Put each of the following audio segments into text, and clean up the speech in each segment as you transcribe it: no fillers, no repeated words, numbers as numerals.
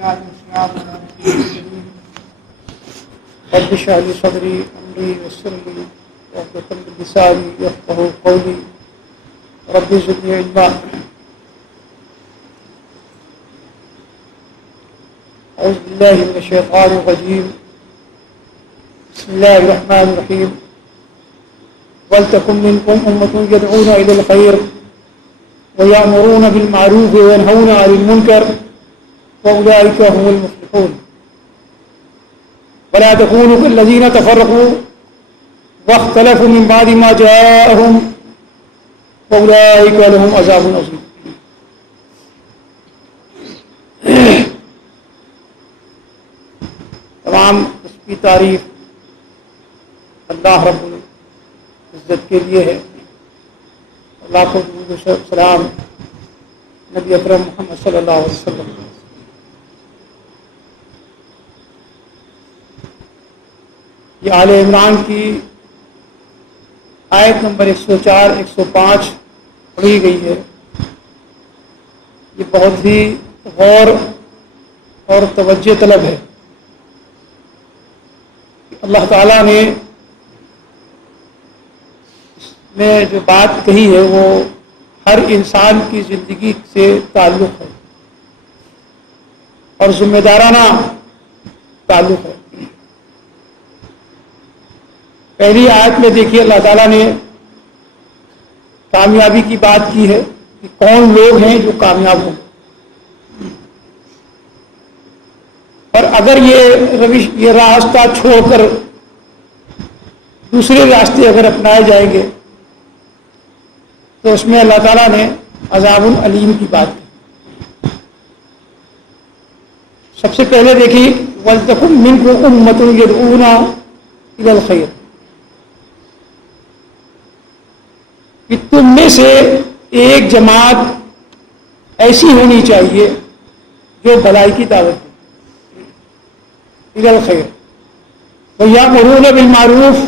رب اشرح لي صدري امري يسر لي واحلل من لساني يفقهوا قولي رب زدني علما. اعوذ بالله من الشيطان الرجيم. بسم الله الرحمن الرحيم. ولتكن منكم امة يدعون الى الخير ويأمرون بالمعروف وينهون عن المنكر وأولئك هم المفلحون. ولا تكونوا كالذين تفرقوا واختلفوا من بعد ما جاءهم وأولئك لهم عذاب عظيم. تمام اس کی تعریف اللہ رب العزت کے لیے ہے. اللہ کو درود و سلام نبی اکرم محمد صلی اللہ علیہ وسلم. یہ آل عمران کی آیت نمبر 104 105 پڑھی گئی ہے. یہ بہت ہی غور اور توجہ طلب ہے. اللہ تعالیٰ نے اس میں جو بات کہی ہے وہ ہر انسان کی زندگی سے تعلق ہے اور ذمہ دارانہ تعلق ہے. پہلی آیت میں دیکھیے اللہ تعالیٰ نے کامیابی کی بات کی ہے کہ کون لوگ ہیں جو کامیاب ہوں. اور اگر یہ راستہ چھوڑ کر دوسرے راستے اگر اپنائے جائیں گے تو اس میں اللہ تعالیٰ نے عذاب العلیم کی بات کی. سب سے پہلے دیکھیے وَلْتَكُن مِّنكُمْ أُمَّةٌ يَدْعُونَ إِلَى الْخَيْرِ کہ تم میں سے ایک جماعت ایسی ہونی چاہیے جو بھلائی کی دعوت دے. إِلَى الْخَيْرِ وَيَأْمُرُونَ بِالْمَعْرُوفِ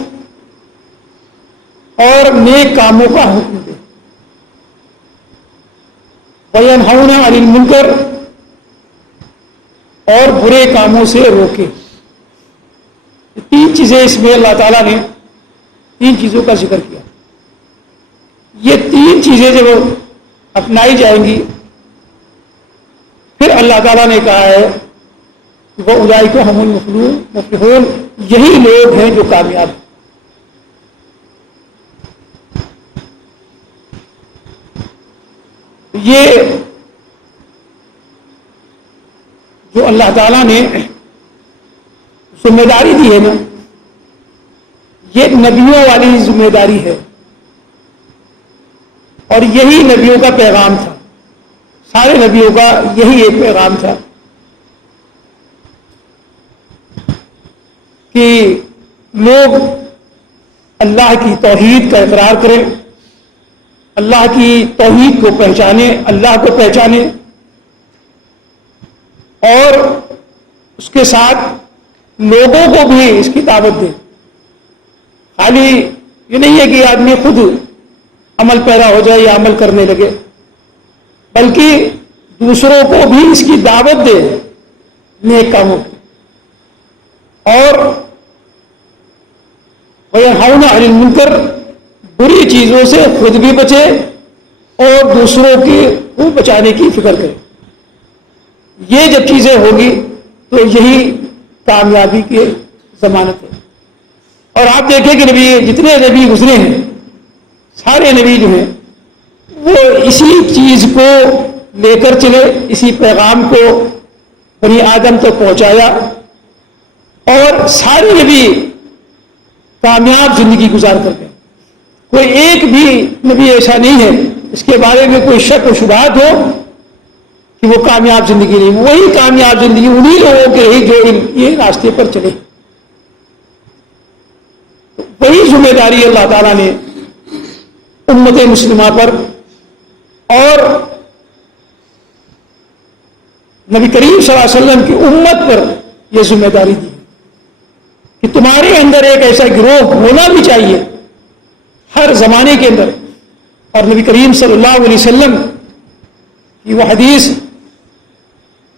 اور نیک کاموں کا حکم دے. وَيَنْهَوْنَ عَنِ الْمُنكَرِ اور برے کاموں سے روکے. تین چیزیں اس میں اللہ تعالیٰ نے تین چیزوں کا ذکر کیا. یہ تین چیزیں جب اپنائی جائیں گی پھر اللہ تعالیٰ نے کہا ہے کہ وہ اولئک هم المفلحون یہی لوگ ہیں جو کامیاب ہیں. یہ جو اللہ تعالیٰ نے ذمہ داری دی ہے نا یہ نبیوں والی ذمہ داری ہے اور یہی نبیوں کا پیغام تھا. سارے نبیوں کا یہی ایک پیغام تھا کہ لوگ اللہ کی توحید کا اقرار کریں, اللہ کی توحید کو پہچانیں, اللہ کو پہچانیں اور اس کے ساتھ لوگوں کو بھی اس کی دعوت دیں. خالی یہ نہیں ہے کہ آدمی خود عمل پیرا ہو جائے یا عمل کرنے لگے بلکہ دوسروں کو بھی اس کی دعوت دے نیک کاموں کی. اور وَيَنْهَوْنَ عَنِ الْمُنكَرِ بری چیزوں سے خود بھی بچے اور دوسروں کو بچانے کی فکر کرے. یہ جب چیزیں ہوگی تو یہی کامیابی کی ضمانت ہے. اور آپ دیکھیں کہ جتنے نبی گزرے ہیں سارے نبی جو ہیں وہ اسی چیز کو لے کر چلے, اسی پیغام کو بنی آدم تک پہنچایا اور سارے نبی کامیاب زندگی گزار کر گئے. کوئی ایک بھی نبی ایسا نہیں ہے اس کے بارے میں کوئی شک و شبہات ہو کہ وہ کامیاب زندگی نہیں. وہی کامیاب زندگی انہی لوگوں کے ہی جو یہ راستے پر چلے. وہی ذمہ داری اللہ تعالیٰ نے امت مسلمہ پر اور نبی کریم صلی اللہ علیہ وسلم کی امت پر یہ ذمہ داری دی کہ تمہارے اندر ایک ایسا گروہ ہونا بھی چاہیے ہر زمانے کے اندر. اور نبی کریم صلی اللہ علیہ وسلم کی وہ حدیث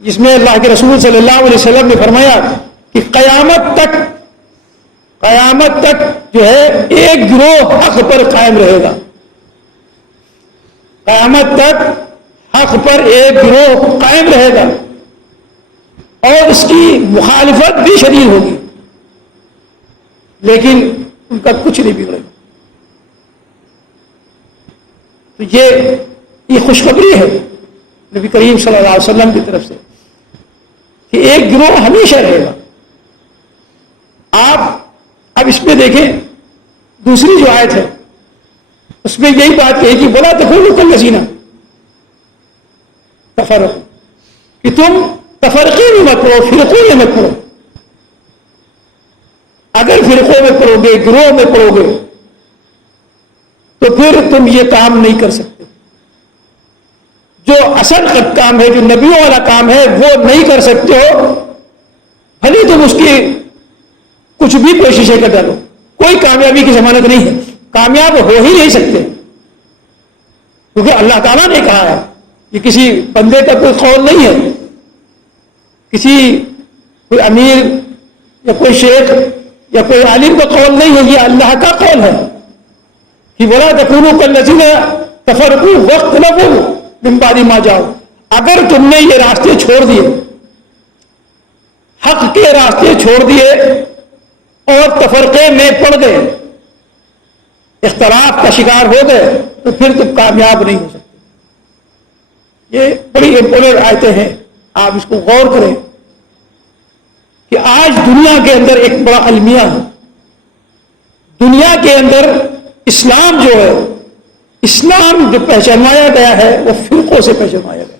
جس میں اللہ کے رسول صلی اللہ علیہ وسلم نے فرمایا کہ قیامت تک جو ہے ایک گروہ حق پر قائم رہے گا. قیامت تک حق پر ایک گروہ قائم رہے گا اور اس کی مخالفت بھی شدید ہوگی، لیکن ان کا کچھ نہیں بگڑے گا. تو یہ خوشخبری ہے نبی کریم صلی اللہ علیہ وسلم کی طرف سے کہ ایک گروہ ہمیشہ رہے گا. آپ اب اس میں دیکھیں دوسری جو آیت ہے اس میں یہی بات کہی کہ بولا تکونوا کالذین تفرقوا، کہ تم تفرقے میں مت پڑو، فرقوں میں مت پڑو. اگر فرقوں میں پڑو گے، گروہ میں پڑو گے تو پھر تم یہ کام نہیں کر سکتے. جو اصل کام ہے، جو نبیوں والا کام ہے، وہ نہیں کر سکتے ہو. بھلے تم اس کی کچھ بھی کوششیں کر ڈالو، کوئی کامیابی کی ضمانت نہیں ہے. کامیاب ہو ہی نہیں سکتے، کیونکہ اللہ تعالیٰ نے کہا ہے. یہ کسی بندے کا کوئی قول نہیں ہے، کوئی امیر یا کوئی شیخ یا کوئی عالم کا قول نہیں ہے، یہ اللہ کا قول ہے کہ وَلَا تَكُونُوا كَالَّذِينَ تَفَرَّقُوا وَاخْتَلَفُوا مِن بَعْدِ مَا جَاءَهُمْ. اگر تم نے یہ راستے چھوڑ دیے، حق کے راستے چھوڑ دیے اور تفرقے میں پڑ گئے، اختلاف کا شکار ہو گئے، تو پھر تم کامیاب نہیں ہو سکتے. یہ بڑی امپورٹنٹ آیتیں ہیں، آپ اس کو غور کریں کہ آج دنیا کے اندر ایک بڑا المیہ ہے. دنیا کے اندر اسلام جو ہے، اسلام جو پہچانوایا گیا ہے وہ فرقوں سے پہچانوایا گیا.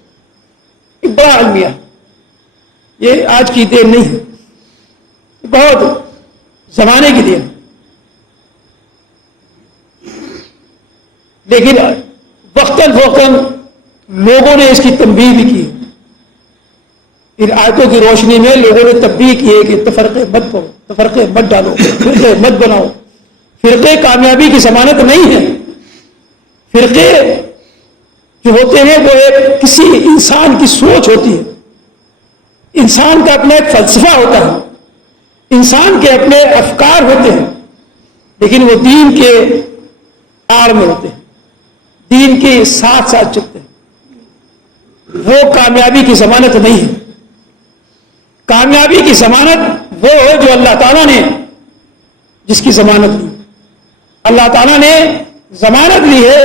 ایک بڑا المیہ، یہ آج کی دین نہیں ہے، بہت زمانے کی دین. لیکن وقتاً فوقتاً لوگوں نے اس کی تنبیہ بھی کی. ان آیتوں کی روشنی میں لوگوں نے تنبیہ کی ہے کہ تفرقے مت پڑو، تفرقے مت ڈالو، فرقے مت بناؤ. فرقے کامیابی کی ضمانت نہیں ہے. فرقے جو ہوتے ہیں وہ ایک کسی انسان کی سوچ ہوتی ہے، انسان کا اپنا ایک فلسفہ ہوتا ہے، انسان کے اپنے افکار ہوتے ہیں، لیکن وہ دین کے آڑ میں ہوتے ہیں، دین کے ساتھ ساتھ چلتے ہیں. وہ کامیابی کی ضمانت نہیں ہے. کامیابی کی ضمانت وہ ہے جو اللہ تعالیٰ نے جس کی ضمانت لی. اللہ تعالیٰ نے ضمانت لی ہے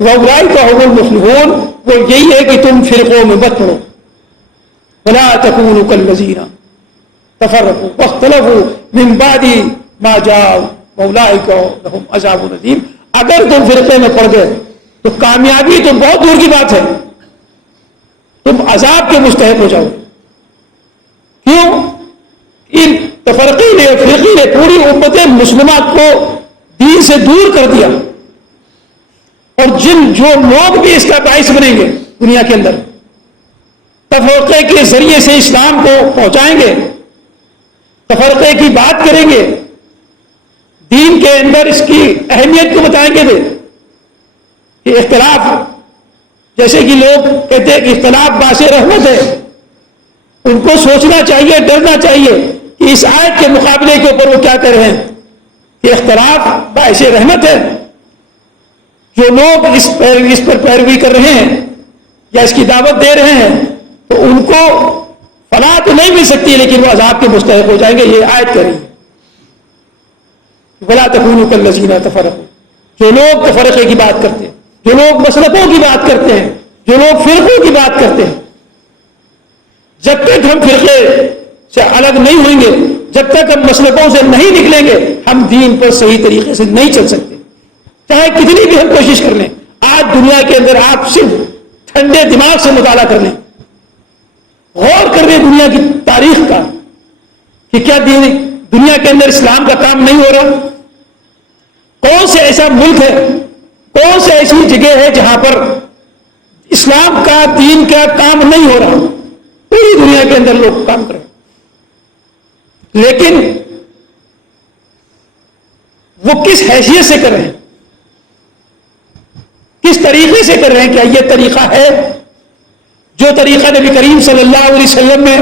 وَأُولَٰئِكَ هُمُ الْمُفْلِحُونَ، وہ یہی ہے کہ تم فرقوں میں مت پڑو. وَلَا تَكُونُوا كَالَّذِينَ تَفَرَّقُوا وَاخْتَلَفُوا مِن بَعْدِ مَا جَاءَهُمْ وَأُولَٰئِكَ لَهُمْ عَذَابٌ عَظِيمٌ. اگر تم فرقے میں پڑ گئے تو کامیابی تو بہت دور کی بات ہے، تم عذاب کے مستحق ہو جاؤ. کیوں؟ ان تفرقی نے، فرقی نے پوری امت مسلمہ کو دین سے دور کر دیا. اور جو لوگ بھی اس کا باعث بنیں گے دنیا کے اندر، تفرقے کے ذریعے سے اسلام کو پہنچائیں گے، تفرقے کی بات کریں گے، دین کے اندر اس کی اہمیت کو بتائیں گے کہ اختلاف، جیسے کہ لوگ کہتے ہیں کہ اختلاف باعث رحمت ہے، ان کو سوچنا چاہیے، ڈرنا چاہیے کہ اس آیت کے مقابلے کے اوپر وہ کیا کر رہے ہیں کہ اختلاف باعث رحمت ہے. جو لوگ اس پر پیروی کر رہے ہیں یا اس کی دعوت دے رہے ہیں تو ان کو فلاح تو نہیں مل سکتی، لیکن وہ عذاب کے مستحق ہو جائیں گے. یہ آیت کہہ رہی ہے وَلَا تَكُونُوا كَالَّذِينَ تَفَرَّقُوا. جو لوگ تفرقے کی بات کرتے ہیں، جو لوگ مسلکوں کی بات کرتے ہیں، جو لوگ فرقوں کی بات کرتے ہیں، جب تک ہم فرقے سے الگ نہیں ہوئیں گے، جب تک ہم مسلکوں سے نہیں نکلیں گے، ہم دین پر صحیح طریقے سے نہیں چل سکتے، چاہے کتنی بھی ہم کوشش کر لیں. آج دنیا کے اندر آپ صرف ٹھنڈے دماغ سے مطالعہ کر لیں، غور کر لیں دنیا کی تاریخ کا کہ کیا دنیا کے اندر اسلام کا کام نہیں ہو رہا. کون سے ایسا ملک ہے، کون سے ایسی جگہ ہے جہاں پر اسلام کا، دین کا کام نہیں ہو رہا. پوری دنیا کے اندر لوگ کام کریں، لیکن وہ کس حیثیت سے کر رہے ہیں، کس طریقے سے کر رہے ہیں. کیا یہ طریقہ ہے جو طریقہ نبی کریم صلی اللہ علیہ وسلم نے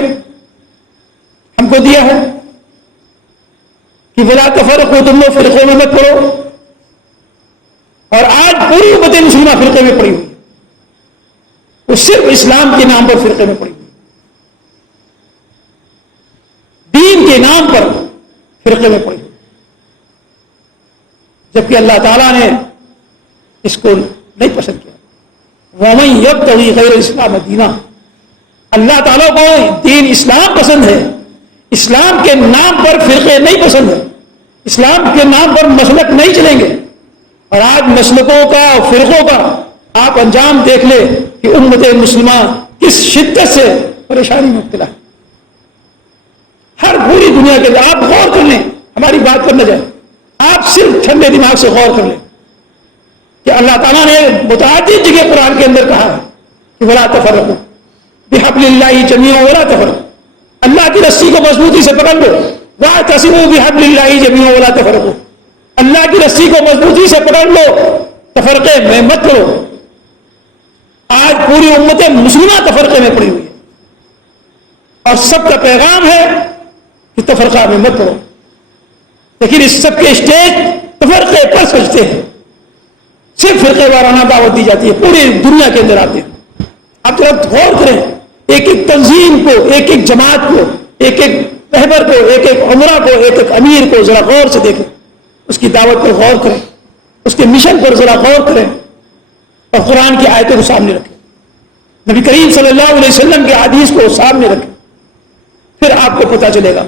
ہم کو دیا ہے کہ ولا تفرقوا، تم لوگ فرقوں میں مت پڑو، اور آج پوری امت مسلمہ فرقے میں پڑی ہوئی، وہ صرف اسلام کے نام پر فرقے میں پڑی ہوئی، دین کے نام پر فرقے میں پڑی ہوئی، جبکہ اللہ تعالیٰ نے اس کو نہیں پسند کیا۔ وَمَن يَبْتَغِي غَيْرَ الْإِسْلَامَ دِينًا، اللہ تعالیٰ کو دین اسلام پسند ہے، اسلام کے نام پر فرقے نہیں پسند ہے، اسلام کے نام پر مسلک نہیں چلیں گے۔ اور آج مسلکوں کا اور فرقوں کا آپ انجام دیکھ لیں کہ امت مسلمہ کس شدت سے پریشانی میں مبتلا ہے۔ ہر پوری دنیا کے لیے آپ غور کر لیں، ہماری بات پر نہ جائے، آپ صرف ٹھنڈے دماغ سے غور کر لیں کہ اللہ تعالیٰ نے متعدد جگہ قرآن کے اندر کہا ہے کہ ولا تفرقوا بحبل اللہ جمیعا ولا تفرقوا، اللہ کی رسی کو مضبوطی سے پکڑ لو، واعتصموا بحبل اللہ جمیعا ولا تفرقوا، اللہ کی رسی کو مضبوطی سے پکڑ لو، تفرقے میں مت کرو۔ آج پوری امت مسلمہ تفرقے میں پڑی ہوئی ہے، اور سب کا پیغام ہے کہ تفرقہ میں مت کرو، لیکن اس سب کے اسٹیج تفرقے پر سجتے ہیں، صرف فرقے وارانہ دعوت دی جاتی ہے، پوری دنیا کے اندر آتے ہیں۔ آپ ذرا غور کریں، ایک ایک تنظیم کو، ایک ایک جماعت کو، ایک ایک رہبر کو، ایک ایک عمرہ کو، ایک ایک امیر کو ذرا غور سے دیکھیں، اس کی دعوت پر غور کریں، اس کے مشن پر ذرا غور کریں، اور قرآن کی آیتوں کو سامنے رکھیں، نبی کریم صلی اللہ علیہ وسلم کے حدیث کو سامنے رکھیں، پھر آپ کو پتہ چلے گا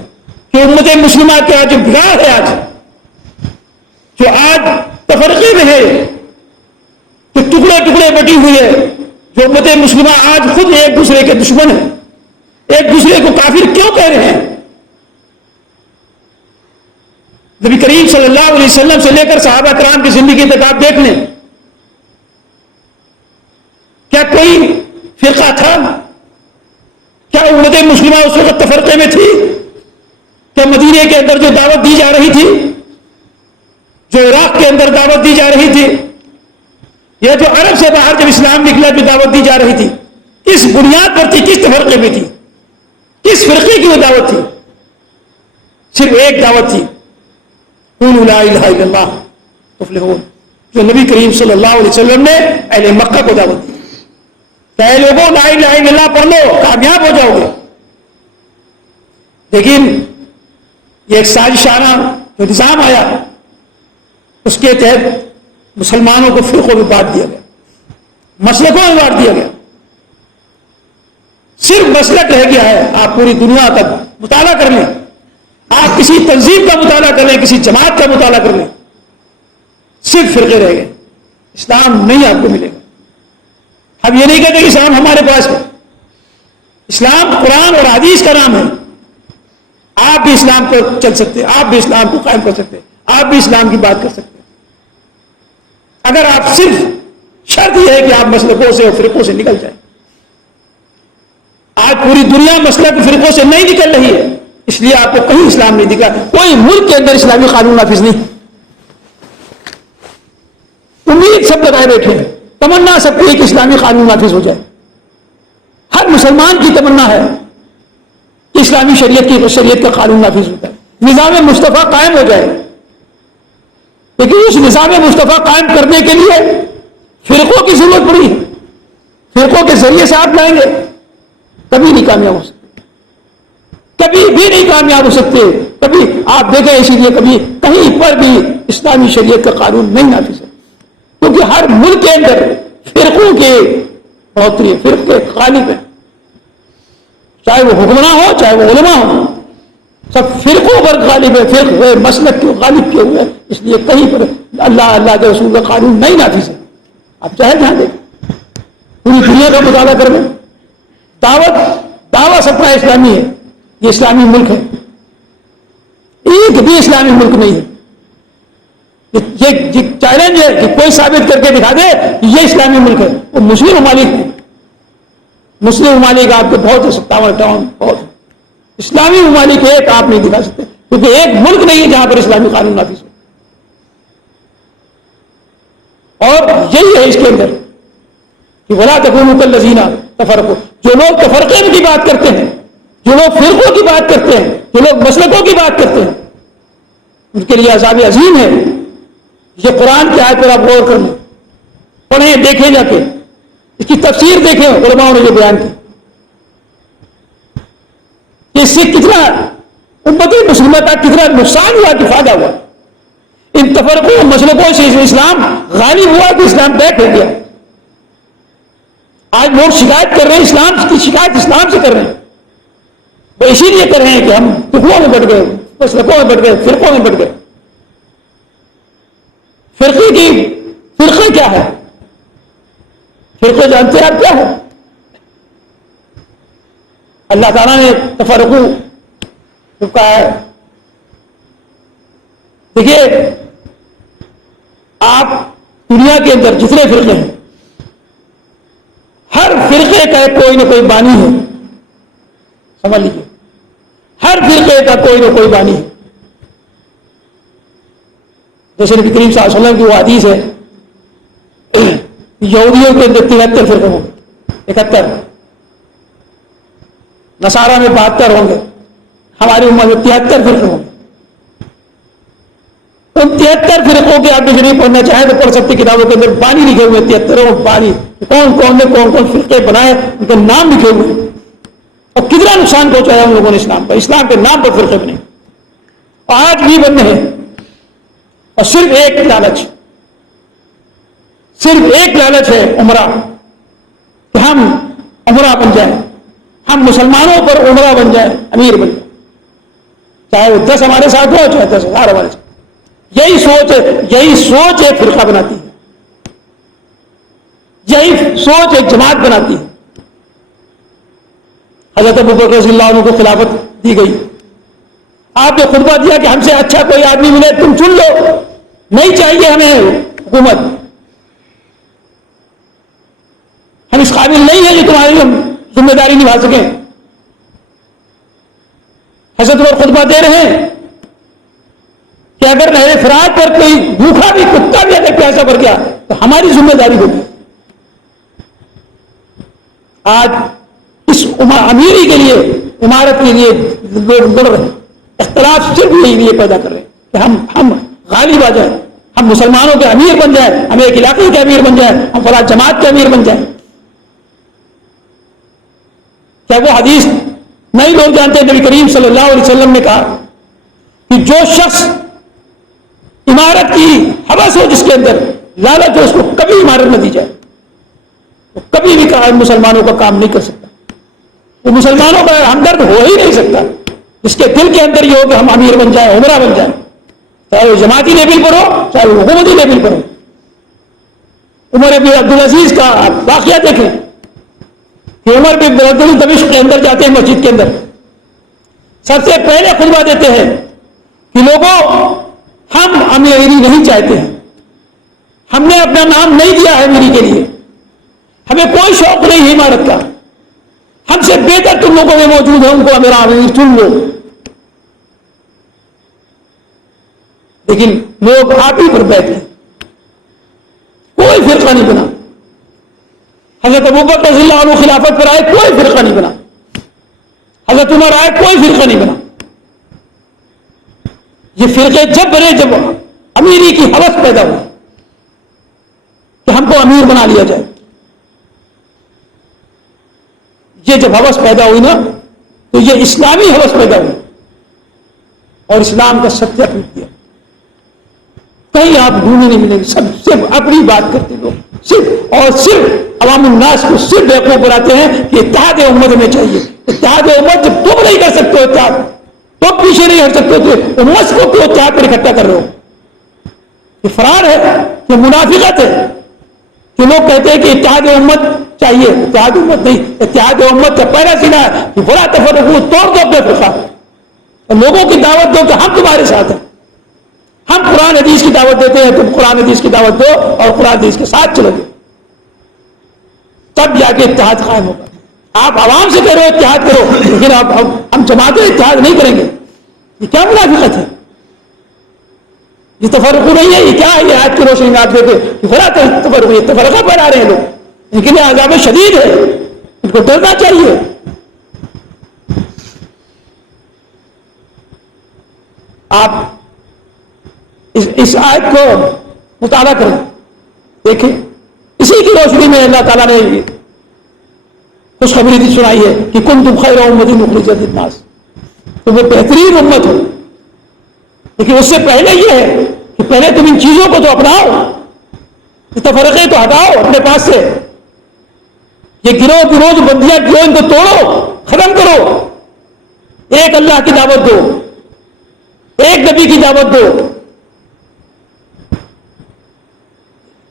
کہ امت مسلمہ کا جو بگاڑ ہے، آج جو آج تفرقے میں ہے، جو ٹکڑے ٹکڑے بٹی ہوئی ہے، جو امت مسلمہ آج خود ایک دوسرے کے دشمن ہیں، ایک دوسرے کو کافر کیوں کہہ رہے ہیں؟ نبی کریم صلی اللہ علیہ وسلم سے لے کر صحابہ کرام کی زندگی تک آپ دیکھ لیں، کیا کوئی فرقہ تھا؟ کیا امت مسلمہ اس وقت تفرقے میں تھی؟ کیا مدینے کے اندر جو دعوت دی جا رہی تھی، جو عراق کے اندر دعوت دی جا رہی تھی، یا جو عرب سے باہر جب اسلام نکلا جو دعوت دی جا رہی تھی، کس بنیاد پر تھی؟ کس تفرقے میں تھی؟ کس فرقے کی وہ دعوت تھی؟ صرف ایک دعوت تھی، قولوا لا الہ الا اللہ تفلحون، جو نبی کریم صلی اللہ علیہ وسلم نے اہل مکہ کو دعوت دی کہ اے لوگوں لا الہ الا اللہ پڑھ لو، کامیاب ہو جاؤ گے۔ لیکن یہ ایک سازشانہ جو نظام آیا، اس کے تحت مسلمانوں کو فرقوں میں بانٹ دیا گیا، مسلکوں میں بانٹ دیا گیا، صرف مسلک رہ گیا ہے۔ آپ پوری دنیا تک مطالعہ کر لیں، آپ کسی تنظیم کا مطالعہ کر لیں، کسی جماعت کا مطالعہ کر لیں، صرف فرقے رہ گئے، اسلام نہیں آپ کو ملے گا۔ ہم یہ نہیں کہتے کہ اسلام ہمارے پاس ہے، اسلام قرآن اور حدیث کا نام ہے، آپ بھی اسلام پر چل سکتے ہیں، آپ بھی اسلام کو قائم کر سکتے ہیں، آپ بھی اسلام کی بات کر سکتے ہیں، اگر آپ صرف شرط یہ ہے کہ آپ مسلکوں سے اور فرقوں سے نکل جائیں۔ آج پوری دنیا مسلک فرقوں سے نہیں نکل رہی ہے، اس لیے آپ کو کہیں اسلام نہیں دکھا، کوئی ملک کے اندر اسلامی قانون نافذ نہیں، امید سب لگائے بیٹھے ہیں، تمنا سب کو ایک اسلامی قانون نافذ ہو جائے۔ ہر مسلمان کی تمنا ہے کہ اسلامی شریعت کا قانون نافذ ہوتا ہے، نظام مصطفیٰ قائم ہو جائے، لیکن اس نظام مصطفیٰ قائم کرنے کے لیے فرقوں کی ضرورت پڑی ہے، فرقوں کے ذریعے سے آپ لائیں گے، کبھی نہیں کامیاب ہو سکتے، کبھی بھی نہیں کامیاب ہو سکتے۔ کبھی آپ دیکھیں، اسی لیے کبھی کہیں پر بھی اسلامی شریعت کا قانون نہیں نافذ ہے، کیونکہ ہر ملک کے اندر فرقوں کے بہتری، فرقے غالب ہیں، چاہے وہ حکمراں ہو چاہے وہ علماء ہو، سب فرقوں پر غالب ہے، فرقے مسلک کے غالب کیے ہوئے، اس لیے کہیں پر اللہ کے رسول کا قانون نہیں نافذ ہے۔ آپ چاہے جہاں دیکھیں، پوری دنیا کا مطالعہ کر لیں، دعویٰ سپنا اسلامی ہے، یہ اسلامی ملک ہے، ایک بھی اسلامی ملک نہیں ہے۔ یہ چیلنج ہے کہ کوئی ثابت کر کے دکھا دے یہ اسلامی ملک ہے، وہ مسلم ممالک ہیں، مسلم ممالک آپ کے بہت 57 بہت، اسلامی ممالک ایک آپ نہیں دکھا سکتے، کیونکہ ایک ملک نہیں ہے جہاں پر اسلامی قانون نافذ ہو۔ اور یہی ہے اس کے اندر کہ ولا تکونوا کالذین تفرقوا، جو لوگ تفرقے کی بات کرتے ہیں، جو لوگ فرقوں کی بات کرتے ہیں، جو لوگ مسلکوں کی بات کرتے ہیں، ان کے لیے عذاب عظیم ہے. یہ قرآن کی آیت پر آپ غور کر لیں، پڑھیں، دیکھیں جا کے، اس کی تفسیر دیکھیں، علماء نے جو بیان کی. اس سے کتنا امت مسلمہ کا کتنا نقصان ہوا کہ فائدہ ہوا. ان تفرقوں مسلکوں سے اسلام غالب ہوا کہ اسلام بیک ہو گیا. آج لوگ شکایت کر رہے ہیں، اسلام کی شکایت اسلام سے کر رہے ہیں. وہ اسی لیے کر رہے ہیں کہ ہم ٹکڑوں میں بٹ گئے، مسلکوں میں بٹ گئے، فرقوں میں بٹ گئے. فرقے کیا ہے؟ فرقے جانتے ہیں آپ کیا ہے؟ اللہ تعالیٰ نے تفرقو کہا ہے. دیکھیے، آپ دنیا کے اندر جتنے فرقے ہیں، ہر فرقے کا کوئی نہ کوئی بانی ہے. سمجھ لیجیے، ہر فرقے کا کوئی نہ کوئی بانی ہے. جیسے نبی کریم صلی اللہ علیہ وسلم کی وہ حدیث ہے، یہودیوں کے اندر 73 فرقے ہوں گے، 71، نصارہ میں 72 ہوں گے، ہماری امت میں 73 فرقے ہوں گے. ان 73 فرقوں کے آپ نہیں پڑھنا چاہیں تو پڑھ سکتے کتابوں کے اندر بانی لکھے ہوئے، 73 بانی، کون کون نے کون کون فرقے بنائے، ان کے نام لکھے ہوئے. اور کتنا نقصان پہنچایا ان لوگوں نے اسلام پر، اسلام کے نام پر فرقے بنے. آج بھی بن رہے ہیں. اور صرف ایک لالچ ہے عمرہ، کہ ہم عمرہ بن جائیں، ہم مسلمانوں پر عمرہ بن جائیں، امیر بن جائیں، چاہے وہ 10 ہمارے ساتھ ہو، چاہے 10,000 ہمارے ساتھ. یہی سوچ ایک فرقہ بناتی ہے، یہی سوچ ایک جماعت بناتی ہے. حضرت ابوبکر رضی اللہ عنہ کو خلافت دی گئی. آپ نے خطبہ دیا کہ ہم سے اچھا کوئی آدمی ملے تم چن لو، نہیں چاہیے ہمیں حکومت، ہم اس قابل نہیں ہیں کہ تمہاری ہم ذمہ داری نبھا سکیں. حضرت عمر خطبہ دے رہے ہیں کہ اگر نہر فرات پر کوئی بھوکا بھی کتا بھی اگر پیاسا بھر گیا تو ہماری ذمہ داری ہوگی. آج اس امیری کے لیے، عمارت کے لیے لوگ لڑ رہے ہیں. اختلاف صرف یہی لیے پیدا کر رہے ہیں کہ ہم غالب آ جائیں، ہم مسلمانوں کے امیر بن جائیں، ہم ایک علاقے کے امیر بن جائیں، ہم فلاں جماعت کے امیر بن جائیں. کیا وہ حدیث نہیں لوگ جانتے ہیں؟ نبی کریم صلی اللہ علیہ وسلم نے کہا کہ جو شخص عمارت کی ہوس ہو، جس کے اندر لالچ ہو، اس کو کبھی عمارت نہ دی جائے. وہ کبھی بھی کہا مسلمانوں کا کام نہیں کر سکتا، وہ مسلمانوں کا ہمدرد ہو ہی نہیں سکتا. اس کے دل کے اندر یہ ہو کہ ہم امیر بن جائیں، عمرہ بن جائیں، چاہے وہ جماعتی لیول پر ہو، چاہے وہ حکومتی لیول پر ہو. عمر بن عبدالعزیز کا واقعہ دیکھیں کہ عمر بن عبدالعزیز دمشق کے اندر جاتے ہیں، مسجد کے اندر سب سے پہلے خطبہ دیتے ہیں کہ لوگوں، ہم امیری نہیں چاہتے ہیں، ہم نے اپنا نام نہیں دیا ہے امیری کے لیے، ہمیں کوئی شوق نہیں ہے عمارت کا، ہم سے بہتر تم لوگوں میں موجود ہیں، ان کو میرا امیر چن لو. لیکن لوگ آپ ہی پر بیٹھ گئے، کوئی فرقہ نہیں بنا. حضرت ابوبکر رضی اللہ عنہ خلافت پر آئے، کوئی فرقہ نہیں بنا. حضرت عمر آئے، کوئی فرقہ نہیں بنا. یہ فرقے جب بنے جب امیری کی ہوس پیدا ہوئی کہ ہم کو امیر بنا لیا جائے. یہ جب ہوس پیدا ہوئی نا تو یہ اسلامی ہوس پیدا ہوئی اور اسلام کا ستیہ ٹوٹ گیا. کہیں آپ ڈھونڈنے نہیں ملیں گے، سب صرف اپنی بات کرتے لوگ، صرف عوام الناس کو صرف بیوقوف بناتے ہیں کہ اتحاد امت میں چاہیے. اتحاد امت جب تم نہیں کر سکتے ہو، اتحاد تم پیچھے نہیں ہٹ سکتے تو امت کو کیوں اتحاد پر اکٹھا کر رہے ہو؟ یہ فرار ہے، یہ منافقت ہے کہ لوگ کہتے ہیں کہ اتحاد امت چاہیے. اتحاد امت نہیں، اتحاد امت کا پہلا سینہ ہے کہ بڑا تفرقہ توڑ دو اپنے فرقہ اور لوگوں کی دعوت دو کہ ہم تمہارے ساتھ ہیں. ہم قرآن حدیث کی دعوت دیتے ہیں، تم قرآن حدیث کی دعوت دو اور قرآن حدیث کے ساتھ چلو گے، تب جا کے اتحاد قائم ہوگا. آپ عوام سے کہہ رہے ہو اتحاد کرو، لیکن ہم جماعتیں اتحاد نہیں کریں گے. یہ کیا منافقت ہے؟ یہ تفرق نہیں ہے. یہ کیا ہے؟ یہ آیت کی روشنی میں آپ دیکھیں کہ بڑا تفرقہ پھیلا رہے ہیں لوگ، لیکن یہ عذاب شدید ہے. ان کو ڈرنا چاہیے. آپ اس آیت کو مطالعہ کریں, دیکھیں, اسی کی روشنی میں اللہ تعالیٰ نے خوشخبری سنائی ہے کہ کنتم خیر امۃ اخرجت للناس, تم وہ بہترین امت ہو. لیکن اس سے پہلے یہ ہے کہ پہلے تم ان چیزوں کو تو اپناؤ, تفرقے تو ہٹاؤ اپنے پاس سے, یہ گروہ بندیاں جو ان کو توڑو, ختم کرو, ایک اللہ کی دعوت دو, ایک نبی کی دعوت دو,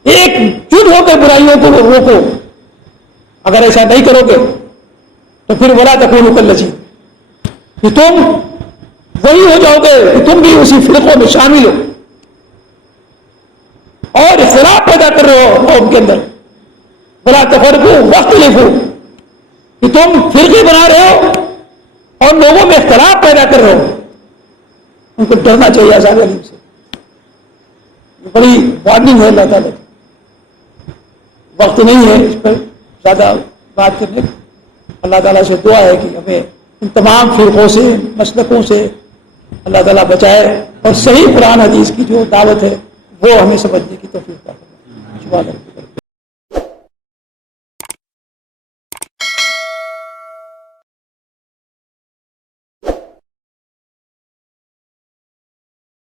ایک جٹ ہو کر برائیوں کو روکو. اگر ایسا نہیں کرو گے تو پھر ولا تکونوا کالذین, کہ تم وہی ہو جاؤ گے کہ تم بھی اسی فرقوں میں شامل ہو اور اختلاف پیدا کر رہے ہو قوم کے اندر. ولا تفرقوا واختلفوا, کہ تم فرقے بنا رہے ہو اور لوگوں میں اختلاف پیدا کر رہے ہو. ان کو ڈرنا چاہیے عذاب علیم سے. یہ بڑی وارننگ ہے اللہ تعالیٰ کی. وقت نہیں ہے اس پر زیادہ بات کرنے. اللہ تعالیٰ سے دعا ہے کہ ہمیں ان تمام فرقوں سے, مسلکوں سے اللہ تعالیٰ بچائے اور صحیح قرآن حدیث کی جو دعوت ہے وہ ہمیں سمجھنے کی توفیق عطا فرمائے.